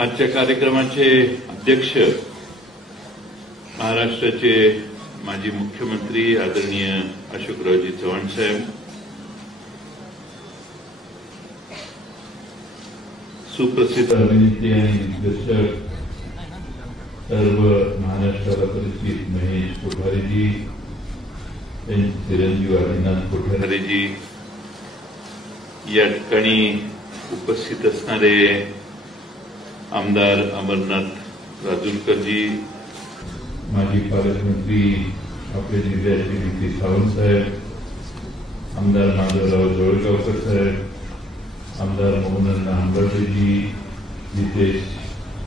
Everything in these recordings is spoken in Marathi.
आजच्या कार्यक्रमाचे अध्यक्ष महाराष्ट्राचे माजी मुख्यमंत्री आदरणीय अशोकरावजी चव्हाण साहेब, सुप्रसिद्ध अभिनेते आणि दिग्दर्शक सर्व महाराष्ट्राला परिचित महेश कोठारेजी, त्यांचे चिरंजीव आदिनाथ कोठारेजी, या ठिकाणी उपस्थित असणारे आमदार अमरनाथ राजूरकरजी, माजी पालकमंत्री आपले जिल्ह्याचे विखे सावंत साहेब, आमदार माधवराव जवळगावकर साहेब, आमदार मोहनअण्णा हंबर्डेजी, जितेश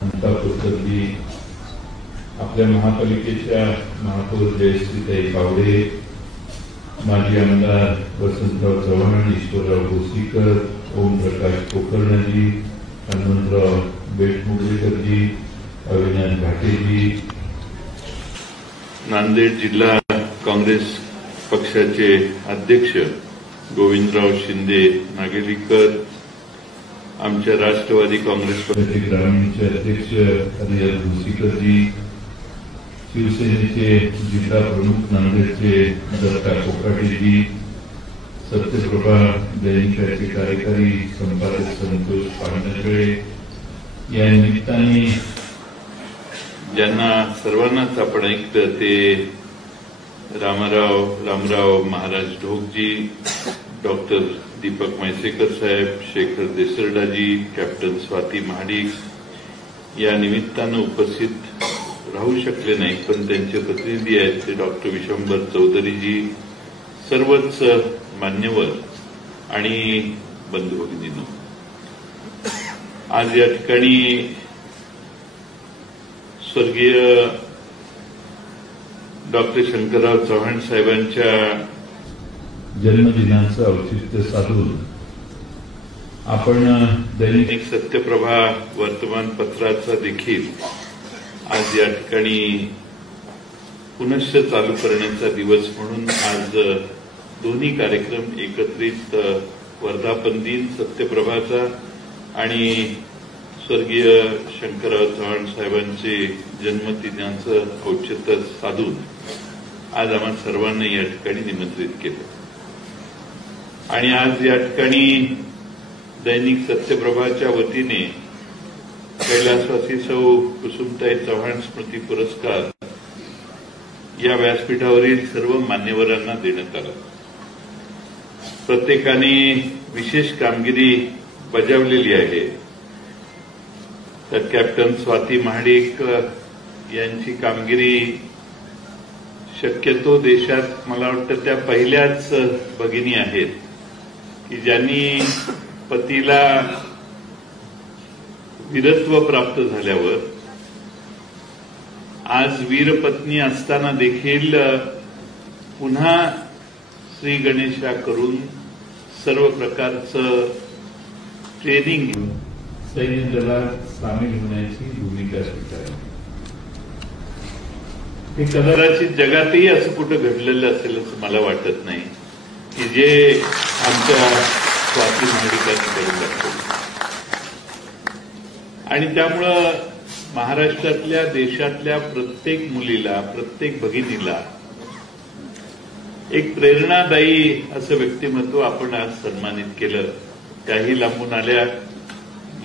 अंतापूरकरजी, आपल्या महापालिकेच्या महापौर जयश्रीताई कावडे, माजी आमदार वसंतराव चव्हाण, ईश्वरराव भोसीकर, ओमप्रकाश कोकर्णजी, हनुमंतराव बेटमुगलेकरजी, अविनाश घाटेजी, नांदेड जिल्हा काँग्रेस पक्षाचे अध्यक्ष गोविंदराव शिंदे नागेलीकर, आमच्या राष्ट्रवादी काँग्रेस पक्षाचे ग्रामीणचे अध्यक्ष हरिहर भोसीकरजी, शिवसेनेचे जिल्हा प्रमुख नांदेडचे दत्ता कोकाटेजी, सत्यप्रभा दैनिकाचे कार्यकारी संपादक संतोष पांढरे, या निमित्ताने ज्यांना सर्वांनाच आपण ऐकलं ते रामराव महाराज ढोकजी, डॉक्टर दीपक म्हैसेकर साहेब, शेखर देसरडाजी, कॅप्टन स्वाती महाडिक, या निमित्तानं उपस्थित राहू शकले नाही, पण त्यांचे प्रतिनिधी आहेत ते डॉक्टर विशंबर चौधरीजी, सर्वच मान्यवर आणि बंधू भगिनींनो, आज या ठिकाणी स्वर्गीय डॉक्टर शंकरराव चव्हाण साहेबांच्या जन्मदिनाचं औचित्य साधून आपण दैनिक सत्यप्रभा वर्तमानपत्राचा देखील आज या ठिकाणी पुनश्च चालू करण्याचा दिवस म्हणून आज दोन्ही कार्यक्रम एकत्रित, वर्धापन दिन सत्यप्रभाचा आणि स्वर्गीय शंकरराव चव्हाण साहेबांचे जन्मदिनाचं औचित्य साधून आज आम्हा सर्वांना या ठिकाणी निमंत्रित केलं आणि आज या ठिकाणी दैनिक सत्यप्रभाच्या वतीने कैलासवासी सौ कुसुमताई चव्हाण स्मृती पुरस्कार या व्यासपीठावरील सर्व मान्यवरांना देण्यात आला. प्रत्येकाने विशेष कामगिरी बजावलेली आहे. तर कॅप्टन स्वाती महाडिक यांची कामगिरी शक्यतो देशात मला वाटतं त्या पहिल्याच भगिनी आहेत की ज्यांनी पतीला वीरत्व प्राप्त झाल्यावर आज वीरपत्नी असताना देखील पुन्हा श्री गणेशा करून सर्व प्रकारचं ट्रेनिंग घेऊन सैन्य दलात सामील होण्याची भूमिका स्वीकारली. हे कदाचित जगातही असं कुठं घडलेलं असेल असं मला वाटत नाही की जे आमच्या स्वाती महाडिकांनी करून दाखवलं. आणि त्यामुळं महाराष्ट्रातल्या देशातल्या प्रत्येक मुलीला, प्रत्येक भगिनीला एक प्रेरणादायी असं व्यक्तिमत्व आपण आज सन्मानित केलं. त्याही लांबून आल्या.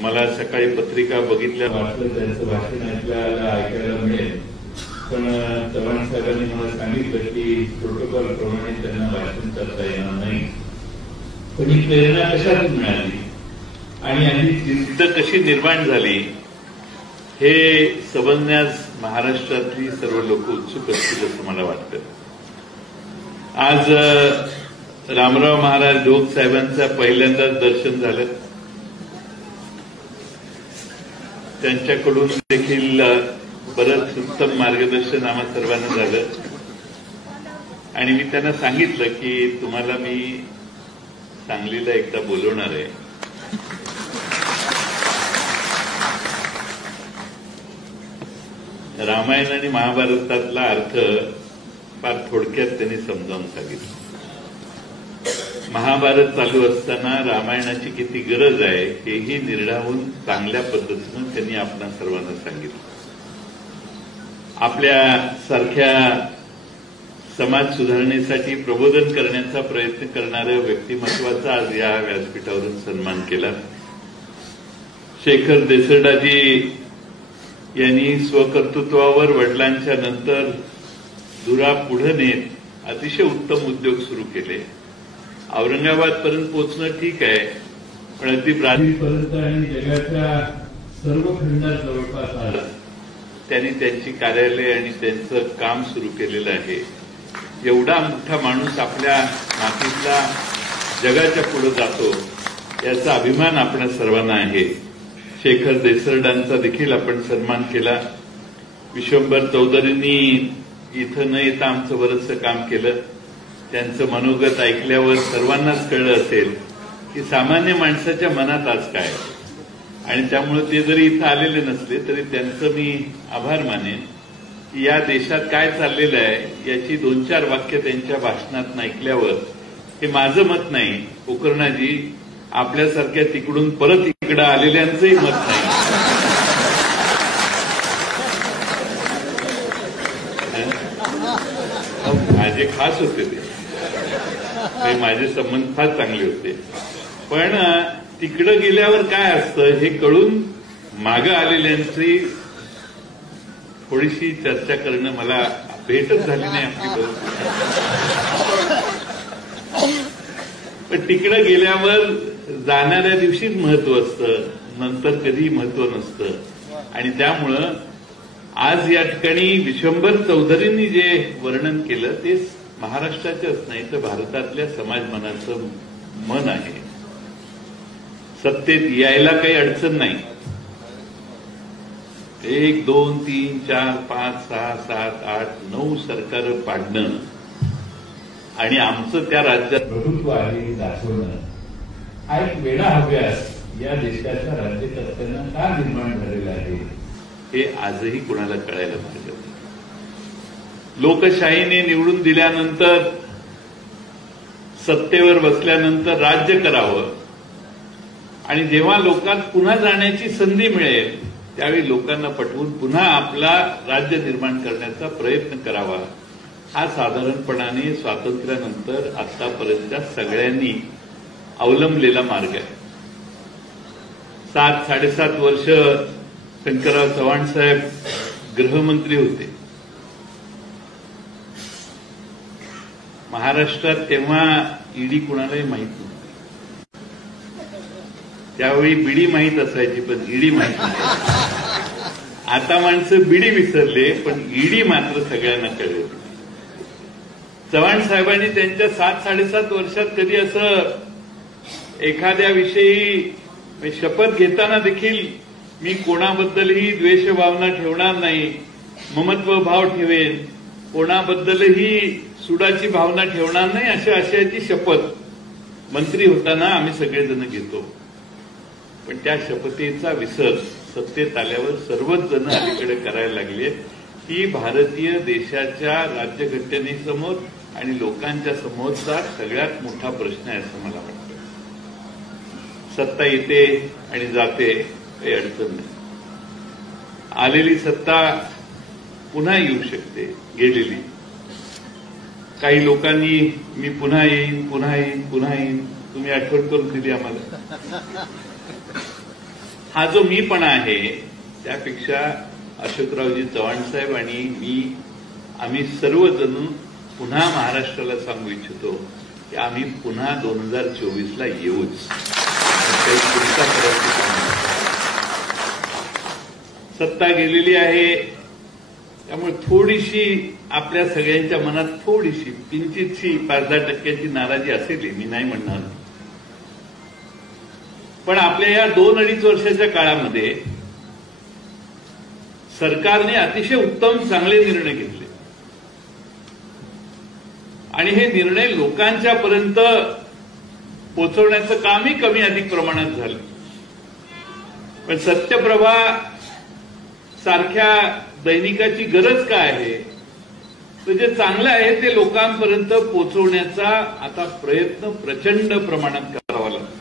मला सकाळी पत्रिका बघितल्या, वाटलं त्यांचं भाषण ऐकायला मिळेल, पण चव्हाण साहेबांनी मला सांगितलं की प्रोटोकॉल प्रमाणे त्यांना भाषण करता येणार नाही. पण ही प्रेरणा कशातून मिळाली आणि आधी जिद्द कशी निर्माण झाली हे समजण्यास महाराष्ट्रातली सर्व लोक उत्सुक असतील असं मला वाटतं. आज रामराव महाराज ढोक साहेबांचं पहिल्यांदाच दर्शन झालं. त्यांच्याकडून देखील बरंच उत्तम मार्गदर्शन आम्हा सर्वांना झालं आणि मी त्यांना सांगितलं की तुम्हाला मी सांगलीला एकदा बोलवणार आहे. रामायण आणि महाभारतातला अर्थ फार थोडक्यात त्यांनी समजावून सांगितलं. महाभारत चालू असताना रामायणाची किती गरज आहे हेही निर्ढावून चांगल्या पद्धतीनं त्यांनी आपणा सर्वांना सांगितलं. आपल्या सारख्या समाज सुधारणेसाठी प्रबोधन करण्याचा प्रयत्न करणाऱ्या व्यक्तिमत्वाचा आज या व्यासपीठावरून सन्मान केला. शेखर देसरडाजी यांनी स्वकर्तृत्वावर वडिलांच्या नंतर धुरा पुढे नेत अतिशय उत्तम उद्योग सुरू केले. औरंगाबादपर्यंत पोहोचणं ठीक आहे, पण अगदी ब्राझीलपर्यंत आणि जगाच्या सर्व खंडात जवळपास आला. त्यांनी त्यांची कार्यालय आणि त्यांचं काम सुरू केलेलं आहे. एवढा मोठा माणूस आपल्या मातीतला जगाच्या पुढे जातो याचा अभिमान आपल्या सर्वांना आहे. शेखर देसरडांचा देखील आपण सन्मान केला. विश्वंभर चौधरींनी इथं न येता आमचं बरंचसं काम केलं. त्यांचं मनोगत ऐकल्यावर सर्वांनाच कळलं असेल की सामान्य माणसाच्या मनात आज काय, आणि त्यामुळे ते जरी इथं आलेले नसले तरी त्यांचं मी आभार मानेन की या देशात काय चाललेलं आहे याची 2-4 वाक्य त्यांच्या भाषणात ऐकल्यावर, हे माझं मत नाही, पोकर्णाजी आपल्यासारख्या तिकडून परत इकडं आलेल्यांचंही मत नाही. माझे खास होते ते माझे संबंध फार चांगले होते. पण तिकडं गेल्यावर काय असतं हे कळून मागं आलेल्यांची थोडीशी चर्चा करणं मला भेटच झाली नाही आपली. पण तिकडं गेल्यावर जाणाऱ्या दिवशीच महत्व असतं, नंतर कधी महत्व नसतं. आणि त्यामुळं आज या ठिकाणी विश्वंभर चौधरींनी जे वर्णन केलं ते महाराष्ट्राच्याच नाही तर भारतातल्या समाज मनाचं मन आहे. सत्तेत यायला काही अडचण नाही. 1, 2, 3, 4, 5, 6, 7, 8, 9 सरकार पाडणं आणि आमचं त्या राज्यात प्रभुत्व आहे दाखवणं हा एक वेळा अभ्यास या देशाच्या राज्यकर्त्यांना का निर्माण झालेला आहे हे आजही कुणाला कळायला पाहिजे. लोकशाहीने निवडून दिल्यानंतर सत्तेवर बसल्यानंतर राज्य करावं आणि जेव्हा लोकांना पुन्हा जाण्याची संधी मिळेल त्यावेळी लोकांना पटवून पुन्हा आपला राज्य निर्माण करण्याचा प्रयत्न करावा, हा साधारणपणाने स्वातंत्र्यानंतर आतापर्यंतच्या सगळ्यांनी अवलंबलेला मार्ग आहे. 7-7.5 वर्ष शंकरराव चव्हाण साहेब गृहमंत्री होते. महाराष्ट्रात तेव्हा ईडी कुणालाही माहित नव्हती. त्यावेळी बीडी माहीत असायची पण ईडी माहीत नाही. आता माणसं बीडी विसरले पण ईडी मात्र सगळ्यांना कळली. चव्हाण साहेबांनी त्यांच्या 7-7.5 वर्षात कधी असं एखाद्याविषयी शपथ घेताना देखील मी कोणाबद्दलही द्वेषभावना ठेवणार नाही, ममत्व भाव ठेवेन, कोणाबद्दलही सुडाची भावना ठेवणार नाही, अशा आशयाची शपथ मंत्री होताना आम्ही सगळेजण घेतो. पण त्या शपथेचा विसर सत्तेत आल्यावर सर्वच जण अलीकडे करायला लागले. ही भारतीय देशाच्या राज्यघटनेसमोर आणि लोकांच्या समोरचा सगळ्यात मोठा प्रश्न आहे असं मला वाटतं. सत्ता येते आणि जाते, काही अडचण नाही. आलेली सत्ता पुन्हा येऊ शकते, गेलेली. काही लोकांनी मी पुन्हा येईन पुन्हा येईन पुन्हा येईन, तुम्ही आठवण करून दिली आम्हाला. हा जो मीपणा आहे त्यापेक्षा अशोकरावजी चव्हाण साहेब आणि मी आम्ही सर्वजण पुन्हा महाराष्ट्राला सांगू इच्छितो की आम्ही पुन्हा 2024ला येऊच. सत्ता गेलेली आहे त्यामुळे थोडीशी आपल्या सगळ्यांच्या मनात थोडीशी किंचितशी 5-10% नाराजी असेल, मी नाही म्हणणार. पण आपल्या या 2-2.5 वर्षाच्या काळामध्ये सरकारने अतिशय उत्तम चांगले निर्णय घेतले आणि हे निर्णय लोकांच्यापर्यंत पोहोचवण्याचं कामही कमी अधिक प्रमाणात झालं. पण सत्यप्रभा सारख्या दैनिकाची गरज काय आहे तर जे चांगलं आहे ते लोकांपर्यंत पोहोचवण्याचा आता प्रयत्न प्रचंड प्रमाणात करावा लागतो.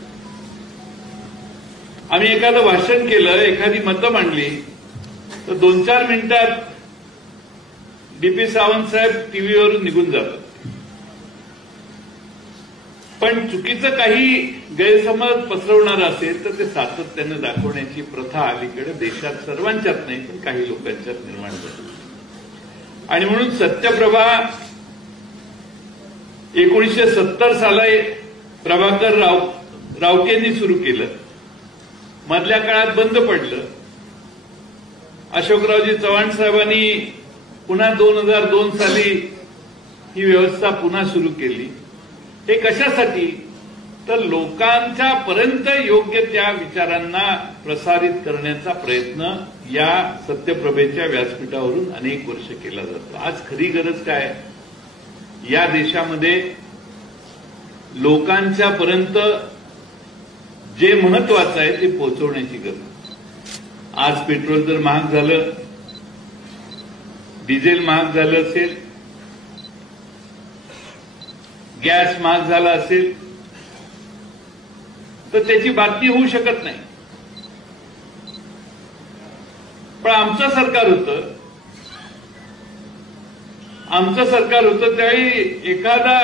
आम्ही एखादं भाषण केलं, एखादी मतं मांडली, तर 2-4 मिनिटात डीपी सावंत साहेब टीव्हीवरून निघून जातात. पण चुकीचं काही गैरसमज पसरवणार असेल तर ते सातत्यानं दाखवण्याची प्रथा अलीकडे देशात सर्वांच्यात नाही पण काही लोकांच्यात निर्माण झाली. आणि म्हणून सत्यप्रभा 1970 साली प्रभाकर रावकेंनी सुरू केलं. मधल्या काळात बंद पडलं. अशोकरावजी चव्हाण साहेबांनी पुन्हा 2002 साली ही व्यवस्था पुन्हा सुरू केली. हे कशासाठी? तर लोकांच्या पर्यंत योग्य त्या विचारांना प्रसारित करण्याचा प्रयत्न या सत्यप्रभेच्या व्यासपीठावरून अनेक वर्ष केला जातो. आज खरी गरज काय? या देशामध्ये लोकांच्या पर्यंत जे महत्वाचं आहे ते पोहोचवण्याची गरज. आज पेट्रोल जर महाग झालं, डिझेल महाग झालं असेल, गॅस महाग झाला असेल, तर त्याची बातमी होऊ शकत नाही. पण आमचं सरकार होतं त्यावेळी एखादा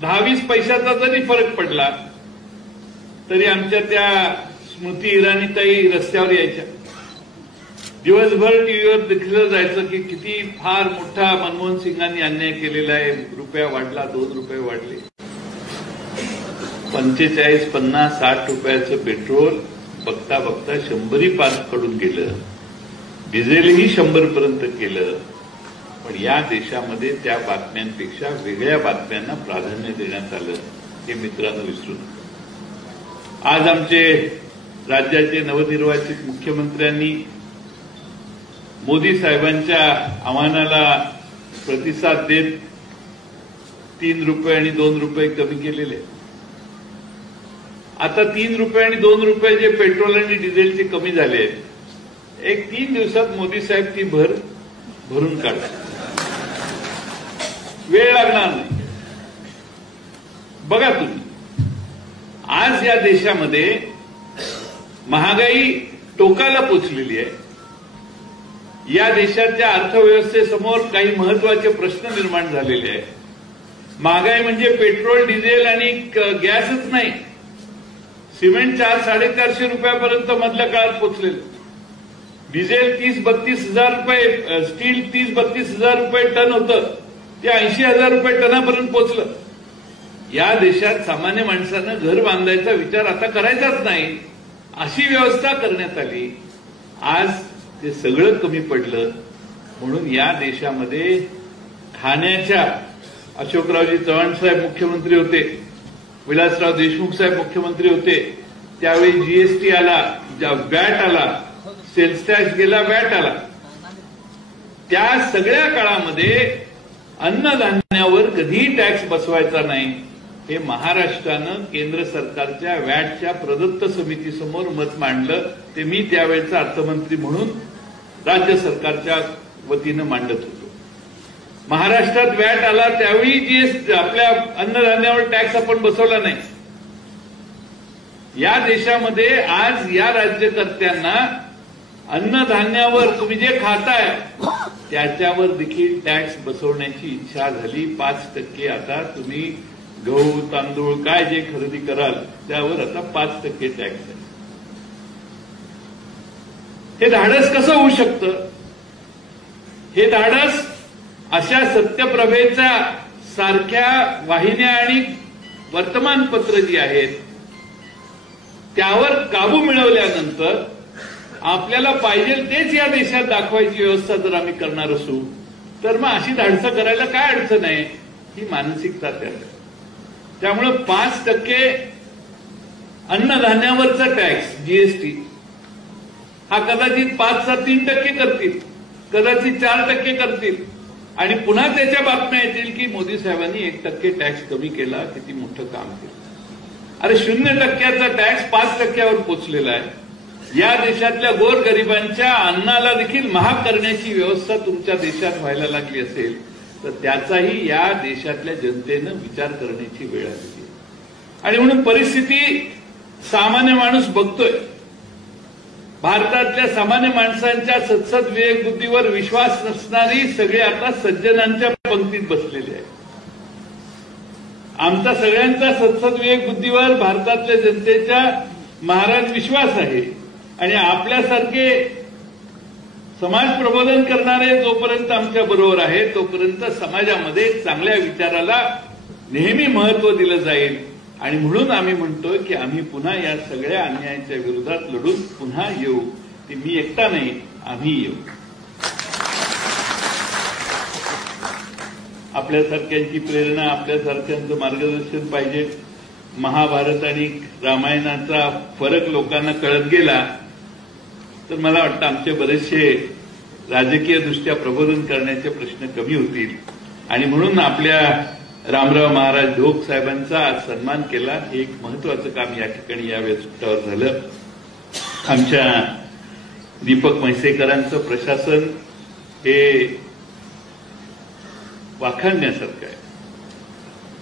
10-20 पैशाचा जरी फरक पडला तरी आमच्या त्या स्मृती इराणीताई रस्त्यावर यायच्या. दिवसभर टीव्हीवर दिसलं जायचं की किती फार मोठा मनमोहन सिंगांनी अन्याय केलेला आहे. रुपया वाढला, 2 रुपये वाढले. 45, 50, 60 रुपयाचं पेट्रोल बघता बघता 100 पार कडून गेलं. डिझेलही 100 पर्यंत केलं. पण या देशामध्ये त्या बातम्यांपेक्षा वेगळ्या बातम्यांना प्राधान्य देण्यात आलं. हे मित्रांनो विसरू नका. आज आमचे राज्याचे नवनिर्वाचित मुख्यमंत्र्यांनी मोदी साहेबांच्या आव्हानाला प्रतिसाद देत 3 रुपये आणि 2 रुपये कमी केलेले. आता 3 रुपये आणि 2 रुपये जे पेट्रोल आणि डिझेलचे कमी झाले आहेत, एक 3 दिवसात मोदी साहेब ती भरून काढतात. वेळ लागणार नाही. बघा तुम्ही, आज या देशामध्ये महागाई टोकाला पोचलेली आहे. या देशाच्या अर्थव्यवस्थेसमोर काही महत्वाचे प्रश्न निर्माण झालेले आहेत. महागाई म्हणजे पेट्रोल, डिझेल आणि गॅसच नाही. सिमेंट 400-450 रुपयापर्यंत मधल्या काळात पोचलेलं. डिझेल 30-32 हजार रुपये, स्टील 30-32 हजार रुपये टन होतं, ते 80,000 रुपये टनापर्यंत पोचलं. या देशात सामान्य माणसानं घर बांधायचा विचार आता करायचाच नाही, अशी व्यवस्था करण्यात आली. आज ते सगळं कमी पडलं. म्हणून या देशामध्ये खाण्याच्या, अशोकरावजी चव्हाण साहेब मुख्यमंत्री होते, विलासराव देशमुख साहेब मुख्यमंत्री होते, त्यावेळी जीएसटी आला, वॅट आला, सेल्स टॅक्स गेला, वॅट आला. त्या सगळ्या काळामध्ये अन्नधान्यावर कधीही टॅक्स बसवायचा नाही, हे महाराष्ट्रानं केंद्र सरकारच्या वॅटच्या प्रदत्त समितीसमोर मत मांडलं. ते मी त्यावेळेचा अर्थमंत्री म्हणून राज्य सरकारच्या वतीनं मांडत होतो. महाराष्ट्रात वॅट आला त्यावेळी जीएसटी, आपल्या अन्नधान्यावर टॅक्स आपण बसवला नाही. या देशामध्ये आज या राज्यकर्त्यांना अन्नधान्यावर तुम्ही जे खाताय त्याच्यावर देखील टॅक्स बसवण्याची इच्छा झाली. 5% आता तुम्ही गहू, तांदूळ काय जे खरेदी कराल त्यावर आता 5% टॅक्स आहे. हे धाडस कसं होऊ शकतं? हे धाडस अशा सत्यप्रभेच्या सारख्या वाहिन्या आणि वर्तमानपत्र जी आहेत त्यावर काबू मिळवल्यानंतर आपल्याला पाहिजे तेच या देशात दाखवायची व्यवस्था जर आम्ही करणार असू तर मग अशी धाडसं करायला काय अडचण आहे? ही मानसिकता त्यात. त्यामुळे 5% अन्नधान्यावरचा टॅक्स जीएसटी हा कदाचित 5 चा 3% करतील, कदाचित 4% करतील आणि पुन्हा त्याच्या बातम्या येतील की मोदी साहेबांनी 1% टॅक्स कमी केला, किती मोठं काम केलं. अरे 0%चा टॅक्स 5%वर पोचलेला आहे. या देशातल्या गोरगरिबांच्या अन्नाला देखील महाग करण्याची व्यवस्था तुमच्या देशात व्हायला लागली असेल तर त्याचाही या देशातल्या जनतेनं विचार करण्याची वेळ आलेली आहे. आणि म्हणून परिस्थिती सामान्य माणूस बघतोय. भारतातल्या सामान्य माणसांच्या सद्सद विवेक बुद्धीवर विश्वास नसणारी सगळे आता सज्जनांच्या पंक्तीत बसलेले आहेत. आमचा सगळ्यांचा सद्सद विवेक बुद्धीवर भारतातल्या जनतेच्या महाराज विश्वास आहे. आणि आपल्यासारखे समाज प्रबोधन करणारे जोपर्यंत आमच्या बरोबर आहे तोपर्यंत समाजामध्ये चांगल्या विचाराला नेहमी महत्व दिलं जाईल. आणि म्हणून आम्ही म्हणतोय की आम्ही पुन्हा या सगळ्या अन्यायाच्या विरोधात लढून पुन्हा येऊ. ते मी एकटा नाही, आम्ही येऊ. आपल्यासारख्यांची प्रेरणा, आपल्यासारख्यांचं मार्गदर्शन पाहिजे. महाभारत आणि रामायणाचा फरक लोकांना कळत गेला तर मला वाटतं आमचे बरेचसे राजकीयदृष्ट्या प्रबोधन करण्याचे प्रश्न कमी होतील. आणि म्हणून आपल्या रामराव महाराज ढोक साहेबांचा आज सन्मान केला. हे एक महत्वाचं काम या ठिकाणी या व्यासपीठावर झालं. आमच्या दीपक म्हैसेकरांचं प्रशासन हे वाखाणण्यासारखं आहे.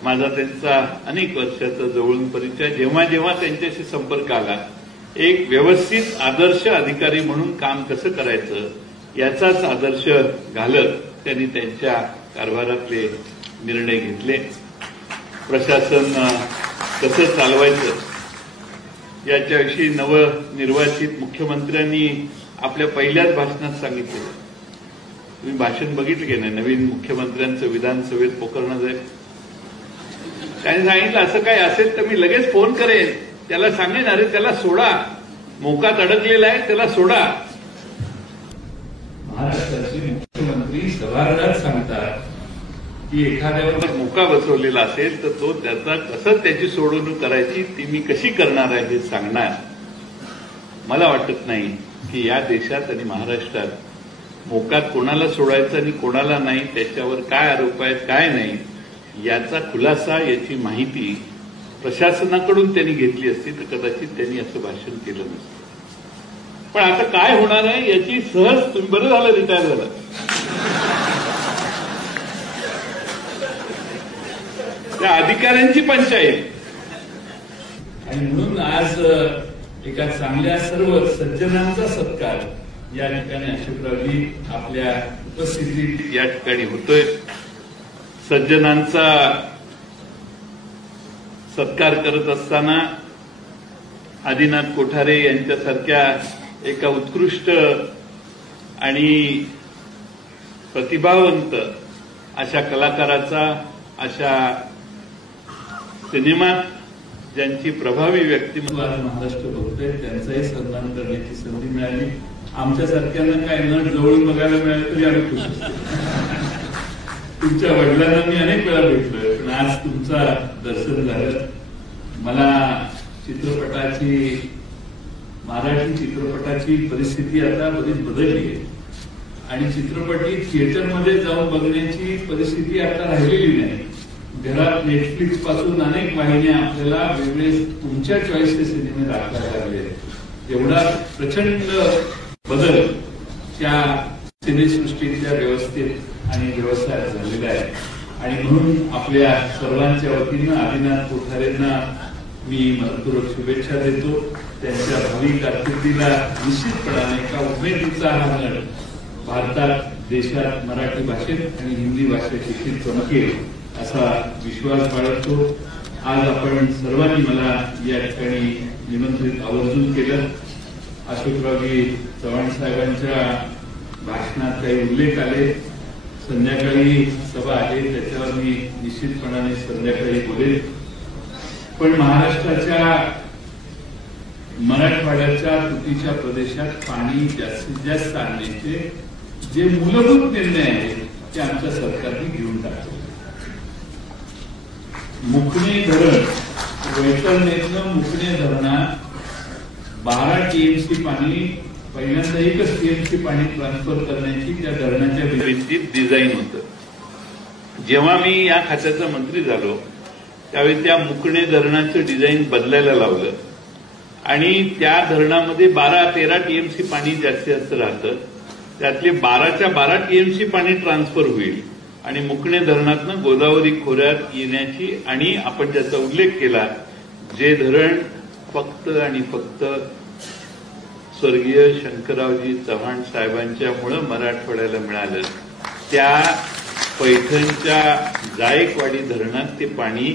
माझा त्यांचा अनेक वर्षाचा जवळून परिचय. जेव्हा जेव्हा त्यांच्याशी संपर्क आला, एक व्यवस्थित आदर्श अधिकारी म्हणून काम कसं करायचं याचाच आदर्श घालत त्यांनी त्यांच्या कारभारातले निर्णय घेतले. प्रशासन कसं चालवायचं याच्याविषयी नवनिर्वाचित मुख्यमंत्र्यांनी आपल्या पहिल्याच भाषणात सांगितलं. तुम्ही भाषण बघितलं की नाही? नवीन मुख्यमंत्र्यांचं विधानसभेत पोकरणं जाईल. त्यांनी सांगितलं असं काय असेल तर मी लगेच फोन करेन, त्याला सांगेन अरे त्याला सोडा, मोकात अडकलेला आहे त्याला सोडा. महाराष्ट्राचे मुख्यमंत्री सभागृहात सांगतात की एखाद्यावर मोका बसवलेला असेल तर तो त्याचा कसं त्याची सोडवणूक करायची ती मी कशी करणार आहे हे सांगणार. मला वाटत नाही की या देशात आणि महाराष्ट्रात मोकात कोणाला सोडायचं आणि कोणाला नाही, त्याच्यावर काय आरोप आहेत काय नाही याचा खुलासा, याची माहिती प्रशासनाकडून त्यांनी घेतली असती तर कदाचित त्यांनी असं भाषण केलं नसतं. पण आता काय होणार आहे याची सहज, तुम्ही बरं झालं रिटायर झालं. त्या अधिकाऱ्यांची पंचायत. आणि म्हणून आज एका चांगल्या सर्व सज्जनांचा सत्कार या ठिकाणी अशोकरावजी आपल्या उपस्थितीत या ठिकाणी होतोय. सज्जनांचा सत्कार करत असताना आदिनाथ कोठारे यांच्यासारख्या एका उत्कृष्ट आणि प्रतिभावंत अशा कलाकाराचा, अशा सिनेमात ज्यांची प्रभावी व्यक्तिमत्व आज महाराष्ट्र बघतोय त्यांचाही सन्मान करण्याची संधी मिळाली. आमच्यासारख्यांना काय नट जवळून बघायला मिळालं तरी आम्ही खुश असतो. तुमच्या वडिलांना मी अनेक वेळा भेटलोय पण आज तुमचा दर्शन झालं. मला मराठी चित्रपटाची परिस्थिती आता बरीच बदलली आहे आणि चित्रपटी थिएटरमध्ये जाऊन बघण्याची परिस्थिती आता राहिलेली नाही. घरात नेटफ्लिक्स पासून अनेक वाहिन्या आपल्याला वेगळे तुमच्या चॉईसचे सिनेमे दाखवायला लागले. एवढा प्रचंड बदल त्या सिनेसृष्टीच्या व्यवस्थेत आणि व्यवसायात झालेला आहे. आणि म्हणून आपल्या सर्वांच्या वतीनं आदिनाथ कोठारेंना मी मनपूर्वक शुभेच्छा देतो. त्यांच्या भावी कारकिर्दीला निश्चितपणाने एका उमेदीचा हा नट भारतात, देशात मराठी भाषेत आणि हिंदी भाषेत देखील चमकेल असा विश्वास बाळगतो. आज आपण सर्वांनी मला या ठिकाणी निमंत्रित आवर्जून केलं. अशोकरावजी चव्हाण साहेबांच्या भाषणात काही उल्लेख आले. संध्याकाळी सभा आहे त्याच्यावर मी निश्चितपणाने संध्याकाळी बोलेल. पण महाराष्ट्राच्या मराठवाड्याच्या तुटीच्या प्रदेशात पाणी जास्तीत जास्त आणण्याचे जे मूलभूत निर्णय आहेत ते आमच्या सरकारने घेऊन टाकले. मुकणे धरण, वैतरणीतनं मुकणे धरणात 12 टीएमसी पाणी, पहिल्यांदा 1 टीएमसी पाणी ट्रान्सफर करण्याची त्या धरणाच्या भिंतीत डिझाईन होतं. जेव्हा मी या खात्याचा मंत्री झालो त्यावेळी त्या मुकणे धरणाचं डिझाईन बदलायला लावलं आणि त्या धरणामध्ये 12-13 टीएमसी पाणी जास्तीत जास्त राहतं. त्यातले 12च्या 12 टीएमसी पाणी ट्रान्सफर होईल आणि मुकणे धरणातनं गोदावरी खोऱ्यात येण्याची, आणि आपण त्याचा उल्लेख केला, जे धरण फक्त आणि फक्त स्वर्गीय शंकररावजी चव्हाण साहेबांच्यामुळे मराठवाड्याला मिळालं, त्या पैठणच्या जायकवाडी धरणात ते पाणी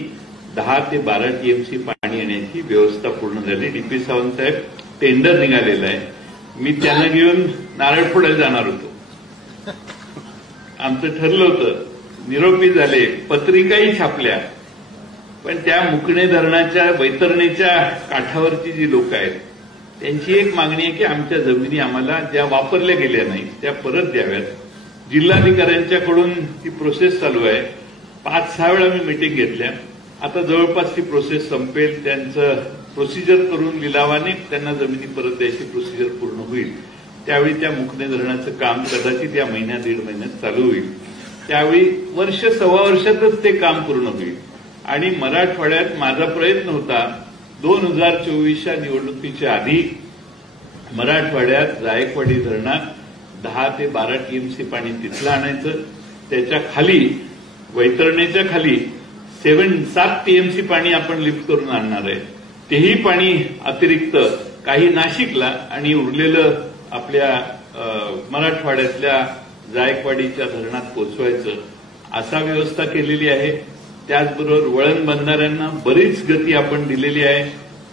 10 ते 12 टीएमसी पाणी येण्याची व्यवस्था पूर्ण झाली. डीपी सावंत साहेब टेंडर निघालेलं आहे. मी त्यांना घेऊन नारळ फोडायला जाणार होतो. आमचं ठरलं होतं, निरोपी झाले, पत्रिकाही छापल्या, पण त्या मुकणे धरणाच्या वैतरणीच्या काठावरची जी लोक आहेत त्यांची एक मागणी आहे की आमच्या जमिनी आम्हाला ज्या वापरल्या गेल्या नाहीत त्या परत द्याव्यात. जिल्हाधिकाऱ्यांच्याकडून ती प्रोसेस चालू आहे. 5-6 वेळा मी मीटिंग घेतल्या. आता जवळपास ती प्रोसेस संपेल. त्यांचं प्रोसिजर करून लिलावाने त्यांना जमिनी परत द्यायची प्रोसिजर पूर्ण होईल. त्यावेळी त्या मुकणे धरणाचं काम कदाचित या महिन्यात 1.5 महिन्यात चालू होईल. त्यावेळी वर्ष सव्वा वर्षातच ते काम पूर्ण होईल. आणि मराठवाड्यात माझा प्रयत्न होता 2024च्या निवडणुकीच्या आधी मराठवाड्यात जायकवाडी धरणात 10 ते 12 टीएमसी पाणी तिथलं आणायचं. त्याच्या खाली वैतरणीच्या खाली 7 टीएमसी पाणी आपण लिफ्ट करून आणणार आहे. तेही पाणी अतिरिक्त काही नाशिकला आणि उरलेलं आपल्या मराठवाड्यातल्या जायकवाडीच्या धरणात पोचवायचं, असा व्यवस्था केलेली आहे. त्याचबरोबर वळण बंधाऱ्यांना बरीच गती आपण दिलेली आहे.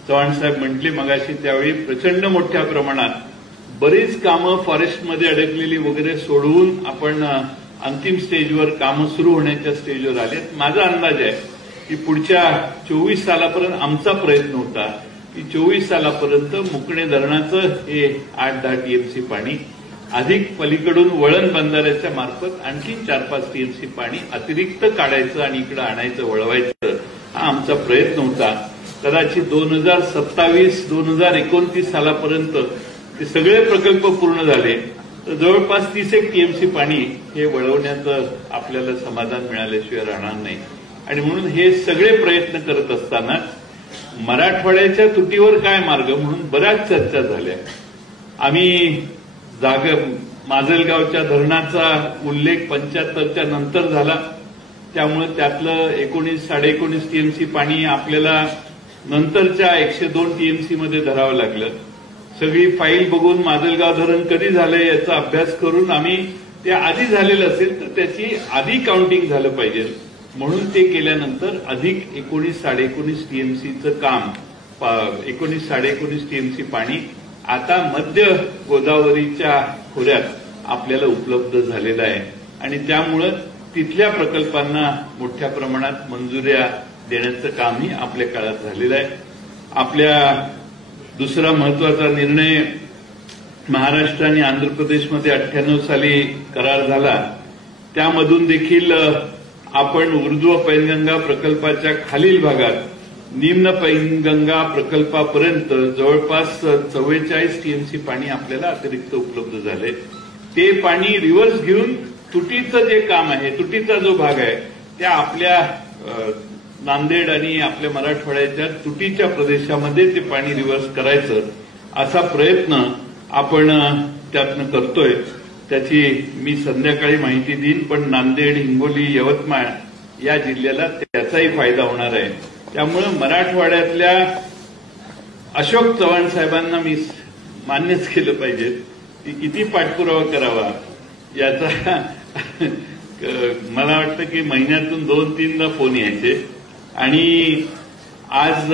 चव्हाण साहेब म्हटले मगाशी, त्यावेळी प्रचंड मोठ्या प्रमाणात बरीच कामं फॉरेस्टमध्ये अडकलेली वगैरे सोडवून आपण अंतिम स्टेजवर कामं सुरू होण्याच्या स्टेजवर आले. माझा अंदाज आहे की पुढच्या 24 सालापर्यंत आमचा प्रयत्न होता की 24 सालापर्यंत मुकणे धरणाचं हे 8-10 टीएमसी पाणी अधिक पलीकडून वळण बंधाऱ्याच्या मार्फत आणखी 4-5 टीएमसी पाणी अतिरिक्त काढायचं आणि इकडे आणायचं, वळवायचं, हा आमचा प्रयत्न होता. कदाचित 2027-2029 सालापर्यंत ते सगळे प्रकल्प पूर्ण झाले तर जवळपास 30 टीएमसी पाणी हे वळवण्याचं आपल्याला समाधान मिळाल्याशिवाय राहणार नाही. आणि म्हणून हे सगळे प्रयत्न करत असताना मराठवाड्याच्या तुटीवर काय मार्ग म्हणून बऱ्याच चर्चा झाल्या. आम्ही माजलगावच्या धरणाचा उल्लेख 75च्या नंतर झाला, त्यामुळे त्यातलं 19-19.5 टीएमसी पाणी आपल्याला नंतरच्या 102 टीएमसी मध्ये धरावं लागलं. सगळी फाईल बघून माजलगाव धरण कधी झालंय याचा अभ्यास करून आम्ही ते आधी झालेलं असेल तर त्याची आधी काउंटिंग झालं पाहिजे म्हणून ते केल्यानंतर अधिक 19-19.5 टीएमसीचं काम, 19-19.5 टीएमसी पाणी आता मध्य गोदावरीच्या खोऱ्यात आपल्याला उपलब्ध झालेलं आहे. आणि त्यामुळं तिथल्या प्रकल्पांना मोठ्या प्रमाणात मंजुऱ्या देण्याचं कामही आपल्या काळात झालेलं आहे. आपल्या दुसरा महत्वाचा निर्णय महाराष्ट्र आणि आंध्र प्रदेशमध्ये 98 साली करार झाला. त्यामधून देखील आपण ऊर्ध्व पैनगंगा प्रकल्पाच्या खालील भागात निम्न पैनगंगा प्रकल्पापर्यंत जवळपास 44 टीएमसी पाणी आपल्याला अतिरिक्त उपलब्ध झाले. ते पाणी रिव्हर्स घेऊन तुटीचं जे काम आहे, तुटीचा जो भाग आहे त्या आपल्या नांदेड आणि आपल्या मराठवाड्याच्या तुटीच्या प्रदेशामध्ये ते पाणी रिव्हर्स करायचं, असा प्रयत्न आपण त्यातनं करतोय. त्याची मी संध्याकाळी माहिती देईन. पण नांदेड, हिंगोली, यवतमाळ या जिल्ह्याला त्याचाही फायदा होणार आहे. त्यामुळे मराठवाड्यातल्या अशोक चव्हाण साहेबांना मी मान्यच केलं पाहिजे की किती पाठपुरावा करावा याचा मला वाटतं की महिन्यातून 2-3दा फोन यायचे. आणि आज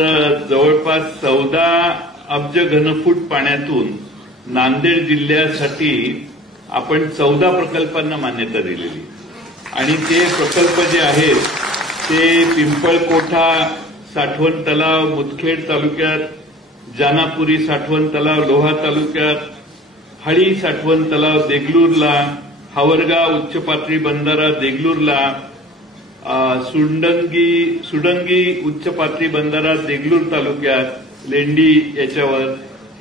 जवळपास 14 अब्ज घनफूट पाण्यातून नांदेड जिल्ह्यासाठी आपण 14 प्रकल्पांना मान्यता दिलेली. आणि ते प्रकल्प जे आहेत ते पिंपळकोठा साठवण तलाव मुदखेड तालुक्यात, जानापुरी साठवण तलाव लोहा तालुक्यात, हळी साठवण तलाव देगलूरला, हावरगाव उच्च पातळी बंधारा देगलूरला, सुडंगी उच्च पातळी बंधारा देगलूर तालुक्यात लेंडी याच्यावर,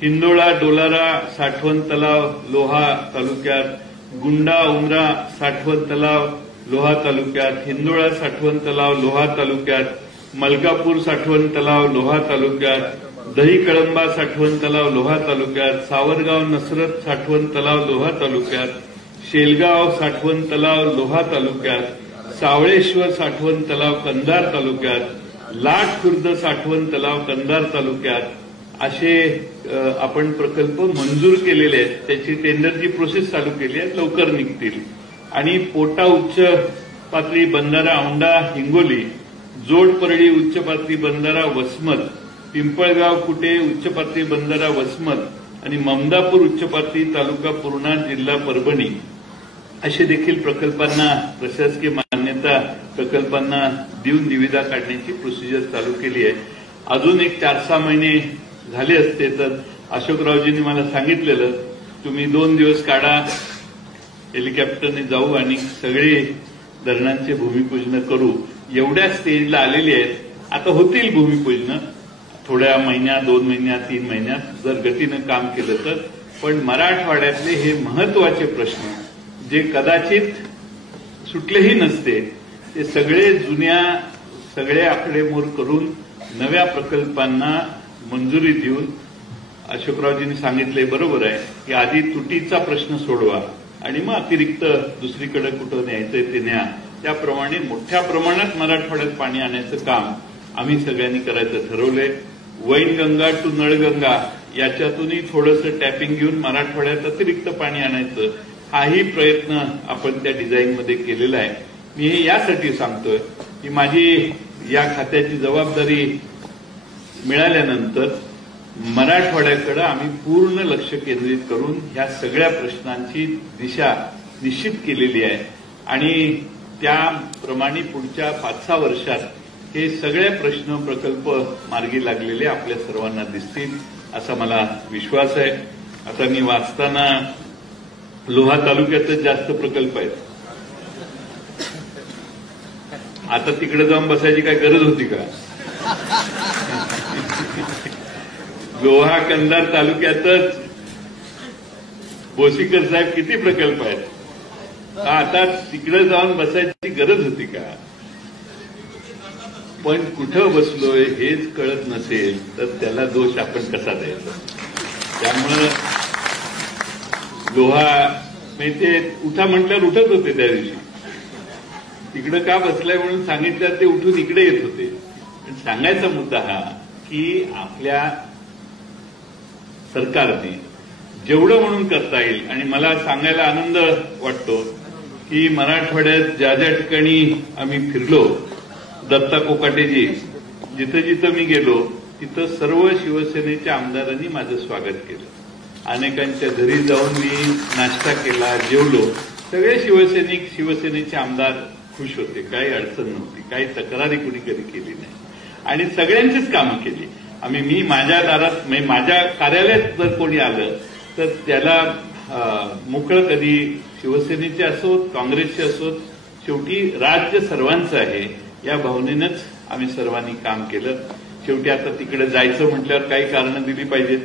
हिंदोळा डोलारा साठवण तलाव लोहा तालुक्यात, गुंडा उमरा साठवण तलाव लोहा तालुक्यात, हिंदोळा साठवण तलाव लोहा तालुक्यात, मलकापूर साठवण तलाव लोहा तालुक्यात, दही कळंबा साठवण तलाव लोहा तालुक्यात, सावरगाव नसरत साठवण तलाव लोहा तालुक्यात, शेलगाव साठवण तलाव लोहा तालुक्यात, सावळेश्वर साठवण तलाव कंधार तालुक्यात, लाट खुर्द साठवण तलाव कंधार तालुक्यात असे आपण प्रकल्प मंजूर केलेले आहेत. त्याची टेंडरची प्रोसेस चालू केली आहे, लवकर निघतील. आणि पोटा उच्च पातळी बंधारा औंढा हिंगोली, जोडपरळी उच्च पातळी बंधारा वसमत, पिंपळगाव कुटे उच्च पातळी बंधारा वसमत आणि ममदापूर उच्च पातळी तालुका पूर्णा जिल्हा परभणी असे देखील प्रकल्पांना प्रशासकीय मान्यता प्रकल्पांना देऊन निविदा काढण्याची प्रोसिजर चालू केली आहे. अजून एक 4-6 महिने झाले असते तर अशोकरावजींनी मला सांगितलेलं, तुम्ही 2 दिवस काढा, हेलिकॉप्टरने जाऊ आणि सगळे धरणांचे भूमिपूजन करू. एवढ्या स्टेजला आलेली आहेत. आता होतील भूमिपूजन थोड्या महिन्यात, 2 महिन्यात, 3 महिन्यात जर गतीनं काम केलं तर. पण मराठवाड्यातले हे महत्वाचे प्रश्न जे कदाचित सुटलेही नसते, ते सगळे आकडेमोड करून नव्या प्रकल्पांना मंजुरी देऊन अशोकरावजींनी सांगितले बरोबर आहे की आधी तुटीचा प्रश्न सोडवा आणि मग अतिरिक्त दुसरीकडे कुठं न्यायचंय ते न्या. त्याप्रमाणे मोठ्या प्रमाणात मराठवाड्यात पाणी आणण्याचं काम आम्ही सगळ्यांनी करायचं ठरवलंय. वैनगंगा टू नळगंगा याच्यातूनही थोडंसं टॅपिंग घेऊन मराठवाड्यात अतिरिक्त पाणी आणायचं, हाही प्रयत्न आपण त्या डिझाईनमध्ये केलेला आहे. मी हे यासाठी सांगतोय की माझी या खात्याची जबाबदारी मिळाल्यानंतर मराठवाड्याकडे आम्ही पूर्ण लक्ष केंद्रित करून ह्या सगळ्या प्रश्नांची दिशा निश्चित केलेली आहे आणि त्याप्रमाणे पुढच्या 5-6 वर्षात हे सगळे प्रश्न प्रकल्प मार्गी लागलेले आपल्या सर्वांना दिसतील असा मला विश्वास आहे. आता मी वाचताना लोहा तालुक्यातच जास्त प्रकल्प आहेत. आता तिकडे जाऊन बसायची काय गरज होती का? लोहा कंधार तालुक्यातच भोसीकर साहेब किती प्रकल्प आहेत. आता तिकडे जाऊन बसायची गरज होती का? पण कुठं बसलोय हेच कळत नसेल तर त्याला दोष आपण कसा द्यायचा. त्यामुळं लोहा ते उठा म्हटल्यावर उठत होते त्या दिवशी. तिकडं का बसलाय म्हणून सांगितल्यावर ते उठून इकडे येत होते. पण सांगायचा मुद्दा हा की आपल्या सरकारने जेवढं म्हणून करता येईल आणि मला सांगायला आनंद वाटतो की मराठवाड्यात ज्या ज्या ठिकाणी आम्ही फिरलो, दत्ता कोकाटेजी जिथं जिथं मी गेलो तिथं सर्व शिवसेनेच्या आमदारांनी माझं स्वागत केलं. अनेकांच्या घरी जाऊन मी नाश्ता केला, जेवलो. सगळे शिवसेनेचे आमदार खुश होते, काही अडचण नव्हती, काही तक्रारी कुणी कधी केली नाही आणि सगळ्यांचीच कामं केली. मी माझ्या दारात माझ्या कार्यालयात जर कोणी आलं तर त्याला मोकळं, कधी शिवसेनेचे असोत काँग्रेसचे असोत, शेवटी राज्य सर्वांचं आहे या भावनेनंच आम्ही सर्वांनी काम केलं. शेवटी आता तिकडे जायचं म्हटल्यावर काही कारणं दिली पाहिजेत.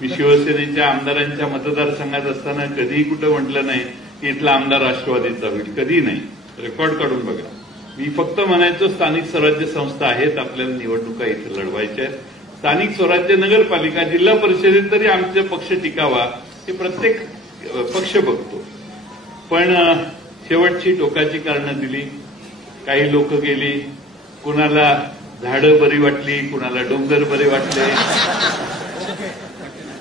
मी शिवसेनेच्या आमदारांच्या मतदारसंघात असताना कधीही कुठं म्हटलं नाही की इथला आमदार राष्ट्रवादीचा होईल, कधीही नाही. रेकॉर्ड काढून बघा. मी फक्त म्हणायचो स्थानिक स्वराज्य संस्था आहेत, आपल्याला निवडणुका इथे लढवायच्या आहेत. स्थानिक स्वराज्य नगरपालिका जिल्हा परिषदेत तरी आमचा पक्ष टिकावा हे प्रत्येक पक्ष बघतो. पण शेवटची टोकाची कारणं दिली. काही लोक गेली, कुणाला झाडं बरी वाटली, कुणाला डोंगर बरे वाटले,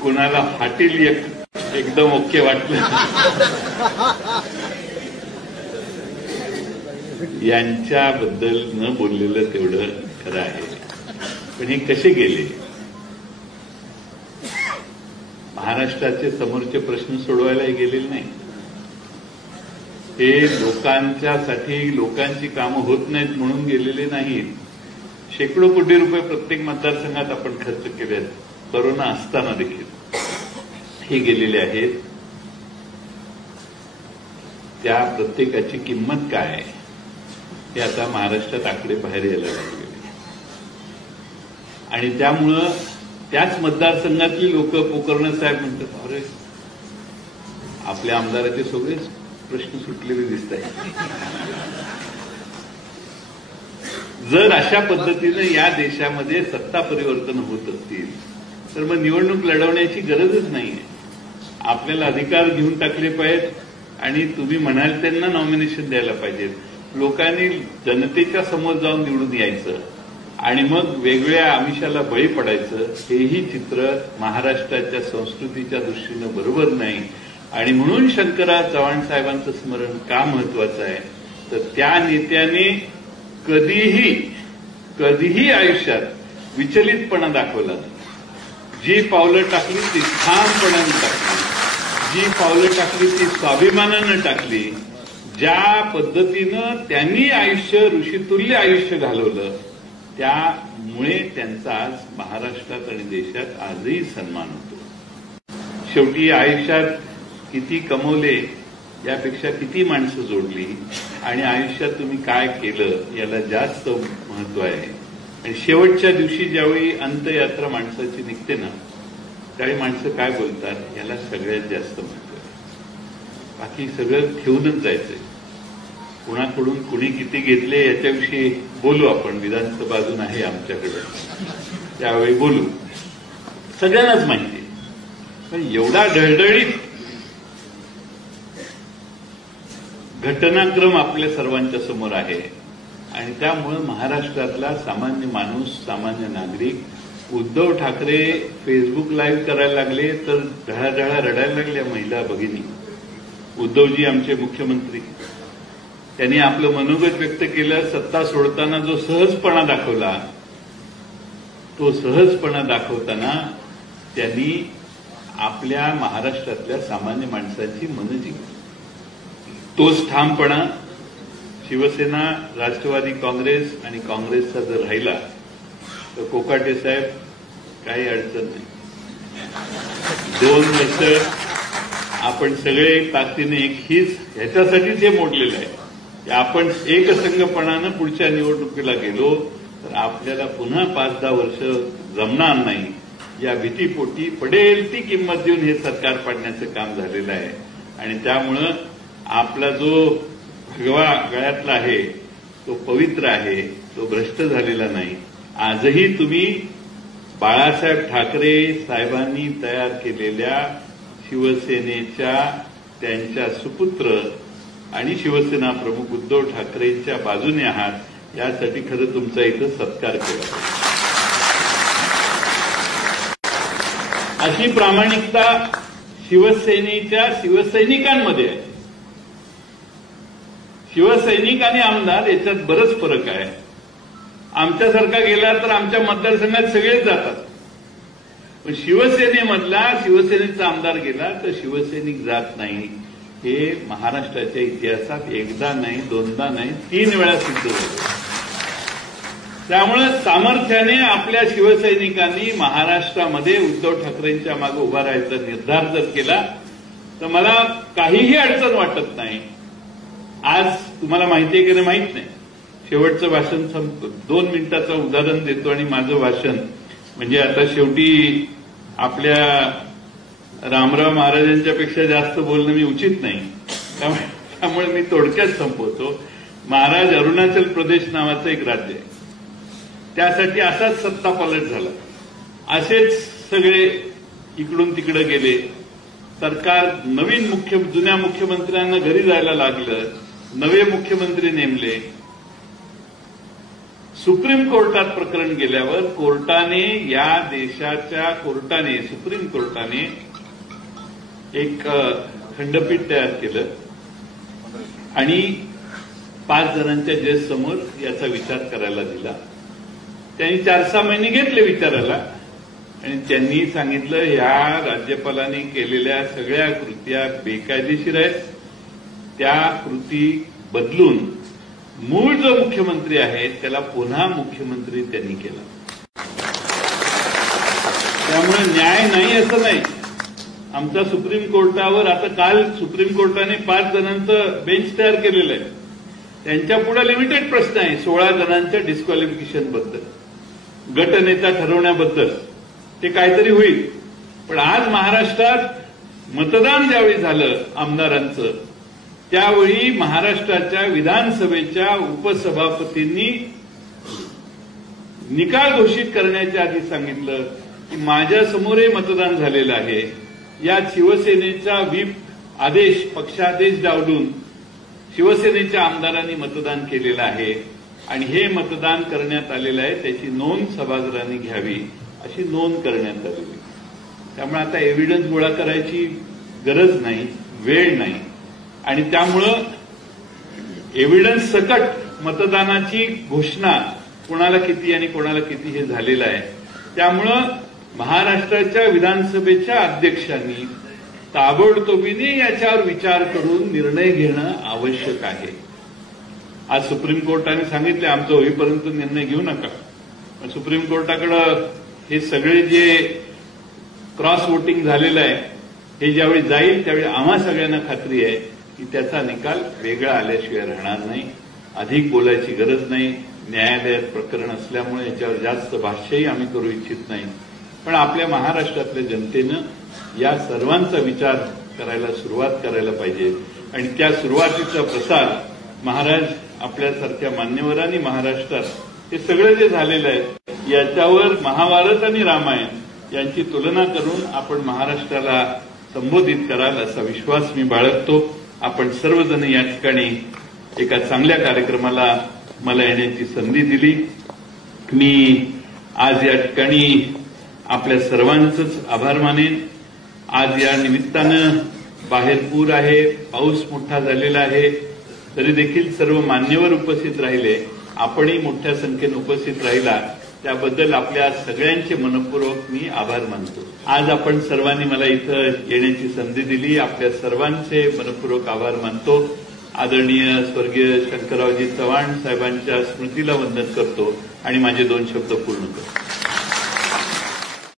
कुणाला हाटील एकदम ओके वाटलं. यांच्याबद्दल न बोललेलं तेवढं खरं आहे. पण हे कसे गेले? महाराष्ट्राचे समोरचे प्रश्न सोडवायला हे गेलेले नाही. हे लोकांच्यासाठी, लोकांची कामं होत नाहीत म्हणून गेलेले नाहीत. शेकडो कोटी रुपये प्रत्येक मतदारसंघात आपण खर्च केले आहेत, कोरोना असताना देखील हे गेलेले आहेत. त्या प्रत्येकाची किंमत काय हे आता महाराष्ट्रात आकडे बाहेर यायला लागले आणि त्यामुळं त्याच मतदारसंघातली लोक पोकर्ण साहेब म्हणतात, अरे आपल्या आमदाराचे सगळेच प्रश्न सुटलेले दिसत आहेत. जर अशा पद्धतीनं या देशामध्ये सत्ता परिवर्तन होत असतील तर मग निवडणूक लढवण्याची गरजच नाहीये. आपल्याला अधिकार घेऊन टाकले पाहिजेत आणि तुम्ही म्हणाल त्यांना नॉमिनेशन द्यायला पाहिजे. लोकांनी जनतेच्या समोर जाऊन निवडून यायचं आणि मग वेगवेगळ्या आमिषाला बळी पडायचं, हेही चित्र महाराष्ट्राच्या संस्कृतीच्या दृष्टीनं बरोबर नाही. आणि म्हणून शंकरराव चव्हाण साहेबांचं स्मरण का महत्वाचं आहे, तर त्या नेत्याने कधीही आयुष्यात विचलितपणा दाखवला नाही. जी पावलं टाकली ती ठामपणाने टाकली, जी पावलं टाकली ती स्वाभिमानानं टाकली. ज्या पद्धतीनं त्यांनी आयुष्य ऋषितुल्य आयुष्य घालवलं, त्यामुळे त्यांचा आज महाराष्ट्रात आणि देशात आजही सन्मान होतो. शेवटी आयुष्यात किती कमवले यापेक्षा किती माणसं जोडली आणि आयुष्यात तुम्ही काय केलं याला जास्त महत्व आहे. आणि शेवटच्या दिवशी ज्यावेळी अंत्ययात्रा माणसाची निघते ना, त्यावेळी माणसं काय बोलतात याला सगळ्यात जास्त महत्व आहे. बाकी सगळं ठेवूनच जायचंय. कुणाकडून कुणी किती घेतले याच्याविषयी बोलू आपण, विधानसभा अजून आहे आमच्याकडे, त्यावेळी बोलू. सगळ्यांनाच माहिती आहे. पण एवढा ढळढळीत घटनाक्रम आपल्या सर्वांच्या समोर आहे आणि त्यामुळे महाराष्ट्रातला सामान्य माणूस, सामान्य नागरिक, उद्धव ठाकरे फेसबुक लाईव्ह करायला लागले तर ढळाढळा रडायला लागल्या महिला भगिनी. उद्धवजी आमचे मुख्यमंत्री, त्यांनी आपलं मनोगत व्यक्त केलं. सत्ता सोडताना जो सहजपणा दाखवला, तो सहजपणा दाखवताना त्यांनी आपल्या महाराष्ट्रातल्या सामान्य माणसांची मनं जिंकली. तोच ठामपणा शिवसेना, राष्ट्रवादी काँग्रेस आणि काँग्रेसचा जर राहिला तर कोकाटे साहेब काही अडचण नाही. 2 वर्ष आपण सगळे ताकदीने हीच ह्याच्यासाठीच हे मोडलेलं आहे की आपण एकसंघपणानं पुढच्या निवडणुकीला गेलो तर आपल्याला पुन्हा 5-10 वर्ष जमणार नाही. या भीतीपोटी पडेल ती किंमत देऊन हे सरकार पाडण्याचं काम झालेलं आहे. आणि त्यामुळं आपला जो भगवा गळ्यातला आहे तो पवित्र आहे, तो भ्रष्ट झालेला नाही. आजही तुम्ही बाळासाहेब ठाकरे साहेबांनी तयार केलेल्या शिवसेनेच्या, त्यांच्या सुपुत्र आणि शिवसेना प्रमुख उद्धव ठाकरेंच्या बाजूने आहात. यासाठी खरं तुमचा इथं सत्कार केला. अशी प्रामाणिकता शिवसेनेच्या शिवसैनिकांमध्ये आहे. शिवसैनिक आणि आमदार याच्यात बरंच फरक आहे. आमच्यासारखा गेला तर आमच्या मतदारसंघात सगळेच जातात, पण शिवसेनेचा आमदार गेला तर शिवसैनिक जात नाही. हे महाराष्ट्राच्या इतिहासात एकदा नाही, दोनदा नाही, 3 वेळा सिद्ध झालं. त्यामुळे सामर्थ्याने आपल्या शिवसैनिकांनी महाराष्ट्रामध्ये उद्धव ठाकरेंच्या मागे उभा राहायचा निर्धार जर केला तर मला काहीही अडचण वाटत नाही. आज तुम्हाला माहिती आहे की नाही माहीत नाही, शेवटचं भाषण 2 मिनिटाचं उदाहरण देतो आणि माझं भाषण म्हणजे आता शेवटी आपल्या रामराव महाराजांच्या पेक्षा जास्त बोलणं मी उचित नाही, त्यामुळे मी थोडक्यात संपवतो. महाराज अरुणाचल प्रदेश नावाचं एक राज्य आहे, त्यासाठी असाच सत्ता पालट झाला. असेच सगळे इकडून तिकडे गेले. सरकार जुन्या मुख्यमंत्र्यांना घरी जायला लागलं, नवे मुख्यमंत्री नेमले. सुप्रीम कोर्टात प्रकरण गेल्यावर कोर्टाने, या देशाच्या कोर्टाने, सुप्रीम कोर्टाने एक खंडपीठ तयार केलं आणि 5 जणांच्या जज समोर याचा विचार करायला दिला. त्यांनी 4-6 महिने घेतले विचाराला आणि त्यांनी सांगितलं ह्या राज्यपालांनी केलेल्या सगळ्या कृत्या बेकायदेशीर आहेत. त्या कृती बदलून मूळ जो मुख्यमंत्री आहे त्याला पुन्हा मुख्यमंत्री त्यांनी केला. त्यामुळे न्याय नाही असं नाही. आमच्या सुप्रीम कोर्टावर आता काल सुप्रीम कोर्टाने 5 जणांचं बेंच तयार केलेलं आहे. त्यांच्या पुढे लिमिटेड प्रश्न आहे 16 जणांच्या डिस्क्वालिफिकेशनबद्दल, गटनेता ठरवण्याबद्दल. ते काहीतरी होईल. पण आज महाराष्ट्रात मतदान ज्यावेळी झालं आमदारांचं, त्यावेळी महाराष्ट्राच्या विधानसभेच्या उपसभापतींनी निकाल घोषित करण्याच्या आधी सांगितलं की माझ्यासमोरही मतदान झालेलं आहे. या शिवसेनेचा व्हीप आदेश, पक्षादेश डावलून शिवसेनेच्या आमदारांनी मतदान केलेलं आहे आणि हे मतदान करण्यात आलेलं आहे त्याची नोंद सभागृहांनी घ्यावी अशी नोंद करण्यात आलेली. त्यामुळे आता एव्हिडन्स गोळा करायची गरज नाही, वेळ नाही आणि त्यामुळं एव्हिडन्स सकट मतदानाची घोषणा कोणाला किती आणि कोणाला किती हे झालेलं आहे. त्यामुळं महाराष्ट्राच्या विधानसभेच्या अध्यक्षांनी ताबडतोबीने याच्यावर विचार करून निर्णय घेणं आवश्यक आहे. आज सुप्रीम कोर्टाने सांगितले आमचं होईपर्यंत निर्णय घेऊ नका. सुप्रीम कोर्टाकडे हे सगळे जे क्रॉस वोटिंग झालेलं आहे हे ज्यावेळी जाईल त्यावेळी आम्हा सगळ्यांना खात्री आहे की त्याचा निकाल वेगळा आल्याशिवाय राहणार नाही. अधिक बोलायची गरज नाही. न्यायालयात प्रकरण असल्यामुळे याच्यावर जास्त भाष्यही आम्ही करू इच्छित नाही. पण आपल्या महाराष्ट्रातल्या जनतेनं या सर्वांचा विचार करायला सुरुवात करायला पाहिजे आणि त्या सुरुवातीचा प्रसार महाराज आपल्यासारख्या मान्यवरांनी महाराष्ट्रात हे सगळं जे झालेलं आहे याच्यावर महाभारत आणि रामायण यांची तुलना करून आपण महाराष्ट्राला संबोधित कराल असा विश्वास मी बाळगतो. आपण सर्वजण या ठिकाणी एका चांगल्या कार्यक्रमाला मला येण्याची संधी दिली. मी आज या ठिकाणी आपल्या सर्वांचंच आभार मानेन. आज या निमित्तानं बाहेर पूर आहे, पाऊस मोठा झालेला आहे, तरी देखील सर्व मान्यवर उपस्थित राहिले. आपणही मोठ्या संख्येने उपस्थित राहिला त्याबद्दल आपल्या सगळ्यांचे मनपूर्वक मी आभार मानतो. आज आपण सर्वांनी मला इथं येण्याची संधी दिली. आपल्या सर्वांचे मनपूर्वक आभार मानतो. आदरणीय स्वर्गीय शंकररावजी चव्हाण साहेबांच्या स्मृतीला वंदन करतो आणि माझे 2 शब्द पूर्ण करतो.